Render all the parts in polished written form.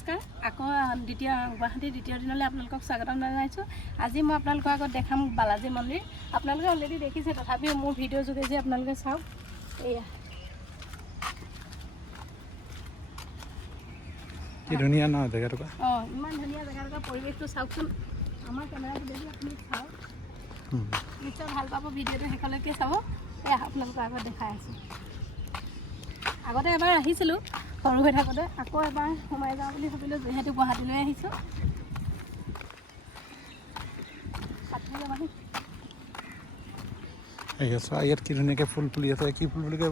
নমস্কাৰ আকৌ গুৱাহাটীৰ দ্বিতীয় দিনলৈ আপোনালোকক স্বাগতম জনাইছোঁ। আজি মই আপোনালোকৰ আগত দেখাম বালাজী মন্দিৰ। আপোনালোকে অলৰেডি দেখিছে, তথাপিও মোৰ ভিডিঅ' যোগে যে আপোনালোকে চাওক। এয়া কি ধুনীয়া ন জেগাটুকুৰা। ইমান ধুনীয়া জেগাটুকুৰা, পৰিৱেশটো চাওকচোন। আমাৰ কেমেৰাটো দেখি আপুনি চাওক, নিশ্চয় ভাল পাব। ভিডিঅ'টো শেষলৈকে চাব। এয়া আপোনালোকৰ আগত দেখাই আছোঁ। আগতে এবাৰ আহিছিলোঁ সৰু হৈ থাকোঁতে, আকৌ এবাৰ সোমাই যাওঁ বুলি ভাবিলোঁ, যিহেতু গুৱাহাটীলৈ আহিছোঁ। ইয়াত কি ধুনীয়াকৈ ফুল ফুলি আছে। কি ফুল বুলি কয়?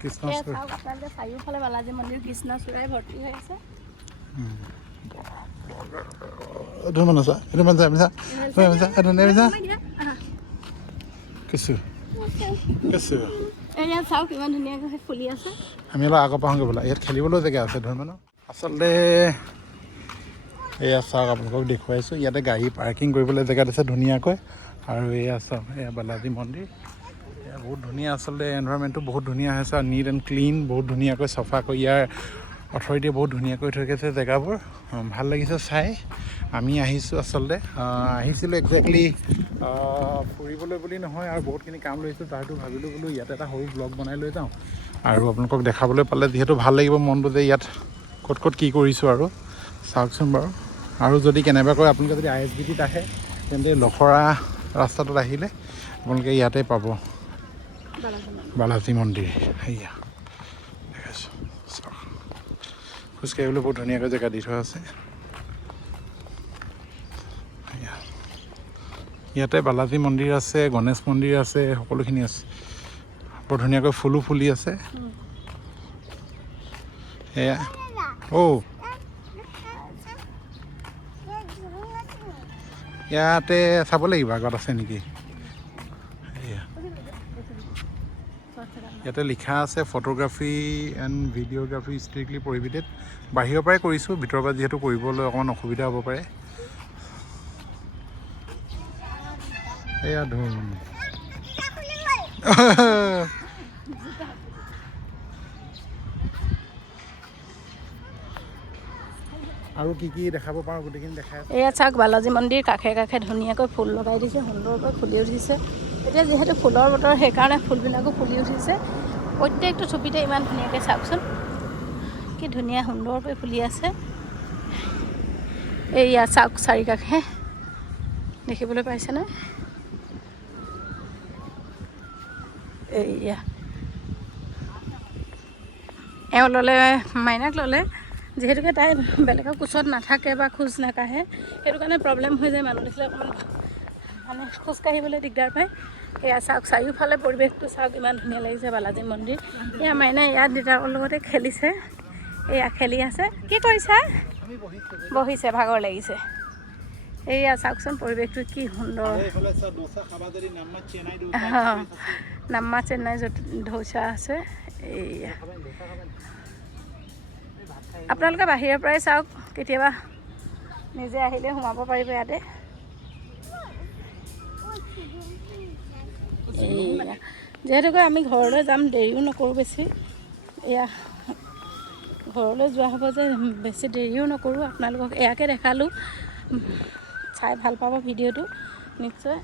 কৃষ্ণচূড়া। আপোনালোকে চাৰিওফালে বালাজী মন্দিৰ কৃষ্ণচূড়াই ভৰ্তি হৈ আছে। ইয়াত চাওক কিমান ধুনীয়াকৈ ফুলি আছে। আমি অলপ আগৰ পাহোঁগৈ বোলা। ইয়াত খেলিবলৈও জেগা আছে ধৰ্মেন। আচলতে এয়া চাওক, আপোনালোকক দেখুৱাইছোঁ। ইয়াতে গাড়ী পাৰ্কিং কৰিবলৈ জেগা দিছে ধুনীয়াকৈ। আৰু এয়া চাওক, এয়া বালাজী মন্দিৰ। এয়া বহুত ধুনীয়া। আচলতে এনভাইৰনমেণ্টটো বহুত ধুনীয়া হৈছে আৰু নিট এণ্ড ক্লিন, বহুত ধুনীয়াকৈ চাফা কৰি ইয়াৰ অথৰিটিয়ে বহুত ধুনীয়াকৈ থৈ গৈছে জেগাবোৰ। ভাল লাগিছে চাই। আমি আহিছিলোঁ একজেক্টলি ফুৰিবলৈ বুলি নহয়, আৰু বহুতখিনি কাম লৈছোঁ। তাতো ভাবিলোঁ বোলো ইয়াত এটা সৰু ব্লগ বনাই লৈ যাওঁ আৰু আপোনালোকক দেখাবলৈ পালে যিহেতু ভাল লাগিব মনটো, যে ইয়াত ক'ত ক'ত কি কৰিছোঁ আৰু চাওকচোন বাৰু। আৰু যদি কেনেবাকৈ আপোনালোকে যদি ISBTত আহে, তেন্তে লখৰা ৰাস্তাটোত আহিলে আপোনালোকে ইয়াতে পাব বালাজী মন্দিৰ। সেয়া দেখাইছোঁ, চাওক। খোজকাঢ়িবলৈ বহুত ধুনীয়াকৈ জেগা দি থোৱা আছে। ইয়াতে বালাজী মন্দিৰ আছে, গণেশ মন্দিৰ আছে, সকলোখিনি আছে। বৰ ধুনীয়াকৈ ফুলো ফুলি আছে। এয়া ইয়াতে চাব লাগিব আগত আছে নেকি। ইয়াতে লিখা আছে ফটোগ্ৰাফী এণ্ড ভিডিঅ'গ্ৰাফী ষ্ট্ৰিক্টলি প্ৰহিবিটেড। বাহিৰৰ পৰাই কৰিছোঁ, ভিতৰৰ পৰা যিহেতু কৰিবলৈ অকণমান অসুবিধা হ'ব পাৰে। এয়া ধুম আৰু কি কি দেখাব পাৰোঁ গোটেইখিনি দেখাই আছে। এয়া চাওক, বালাজী মন্দিৰ কাষে কাষে ধুনীয়াকৈ ফুল লগাই দিছে, সুন্দৰকৈ ফুলি উঠিছে। এতিয়া যিহেতু ফুলৰ বতৰ, সেইকাৰণে ফুলবিলাকো ফুলি উঠিছে। প্ৰত্যেকটো ছবিতে ইমান ধুনীয়াকৈ চাওকচোন, কি ধুনীয়া সুন্দৰকৈ ফুলি আছে। এয়া চাওক, চাৰিকাষে দেখিবলৈ পাইছেনে? এয়া এওঁ ল'লে, মাইনাক ল'লে, যিহেতুকে তাই বেলেগৰ কোচত নাথাকে বা খোজ নাকাঢ়ে, সেইটো কাৰণে প্ৰব্লেম হৈ যায়। মানুহ দেখিলে অকণমান মানে খোজকাঢ়িবলৈ দিগদাৰ পায়। এয়া চাওক, চাৰিওফালে পৰিৱেশটো চাওক, ইমান ধুনীয়া লাগিছে বালাজী মন্দিৰ। এয়া মাইনাই ইয়াত দেউতাকৰ লগতে খেলিছে। এয়া খেলি আছে। কি কৰিছে? বহিছে, ভাগৰ লাগিছে। এয়া চাওকচোন, পৰিৱেশটো কি সুন্দৰ। নাম্মা চেন্নাই য'ত ধৌচা আছে। এয়া আপোনালোকে বাহিৰৰ পৰাই চাওক, কেতিয়াবা নিজে আহিলে সোমাব পাৰিব ইয়াতে। এয়া যিহেতুকে আমি ঘৰলৈ যাম, দেৰিও নকৰোঁ বেছি। এয়া ঘৰলৈ যোৱা হ'ব যে, বেছি দেৰিও নকৰোঁ। আপোনালোকক এয়াকে দেখালোঁ, চাই ভাল পাব ভিডিঅ'টো নিশ্চয়।